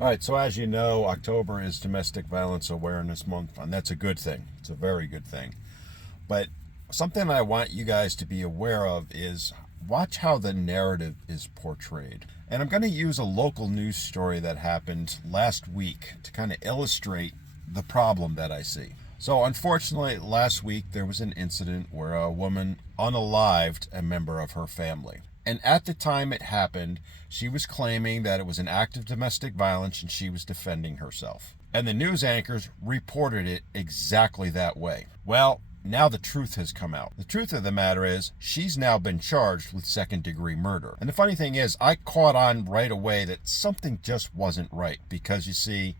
All right, so as you know, October is Domestic Violence Awareness Month, and that's a good thing. It's a very good thing. But something I want you guys to be aware of is watch how the narrative is portrayed. And I'm going to use a local news story that happened last week to kind of illustrate the problem that I see. So unfortunately, last week there was an incident where a woman unalived a member of her family. And at the time it happened, she was claiming that it was an act of domestic violence and she was defending herself. And the news anchors reported it exactly that way. Well, now the truth has come out. The truth of the matter is she's now been charged with second-degree murder. And the funny thing is, I caught on right away that something just wasn't right because, you see,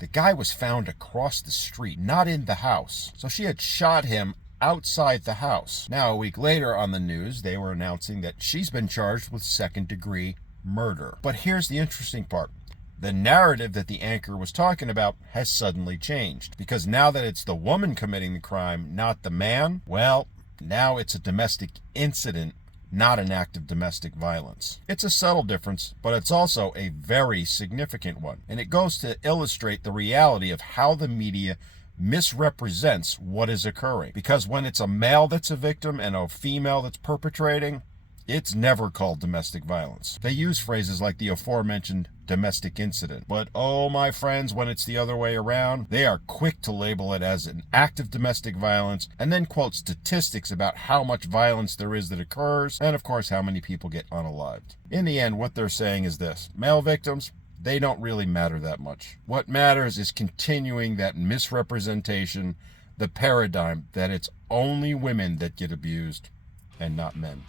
the guy was found across the street, not in the house. So she had shot him outside the house. Now, a week later on the news, they were announcing that she's been charged with second-degree murder. But here's the interesting part. The narrative that the anchor was talking about has suddenly changed. Because now that it's the woman committing the crime, not the man, well, now it's a domestic incident, not an act of domestic violence. It's a subtle difference, but it's also a very significant one. And it goes to illustrate the reality of how the media misrepresents what is occurring. Because when it's a male that's a victim and a female that's perpetrating, it's never called domestic violence. They use phrases like the aforementioned domestic incident. But oh, my friends, when it's the other way around, they are quick to label it as an act of domestic violence and then quote statistics about how much violence there is that occurs and, of course, how many people get unalived. In the end, what they're saying is this: male victims, they don't really matter that much. What matters is continuing that misrepresentation, the paradigm that it's only women that get abused and not men.